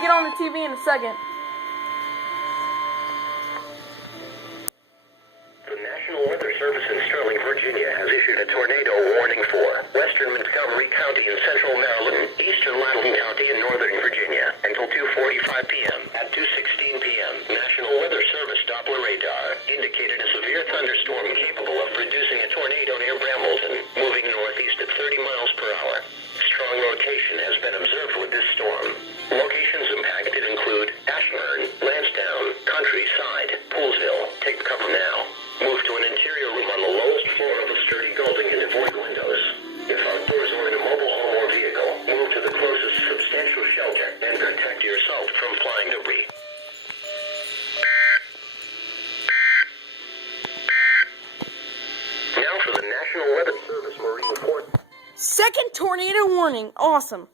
get on the TV in a second. The National Weather Service in Sterling, Virginia has issued a tornado warning for western Montgomery County in central Maryland, eastern Loudoun County in northern Virginia until 2:45 p.m. At 2:16 p.m., National Weather Service Doppler radar indicated a severe thunderstorm capable of producing a tornado near Brambleton, moving northeast at 30 miles per hour. Strong rotation has been observed with this storm. Locations impacted include Ashburn, Lansdowne, Countryside, Poolsville. Take cover now. Move to an interior room on the lowest floor of a sturdy building and avoid windows. If outdoors or in a mobile home or vehicle, move to the closest substantial shelter and protect yourself from flying debris. Now for the National Weather Service Marine Report. Second tornado warning. Awesome.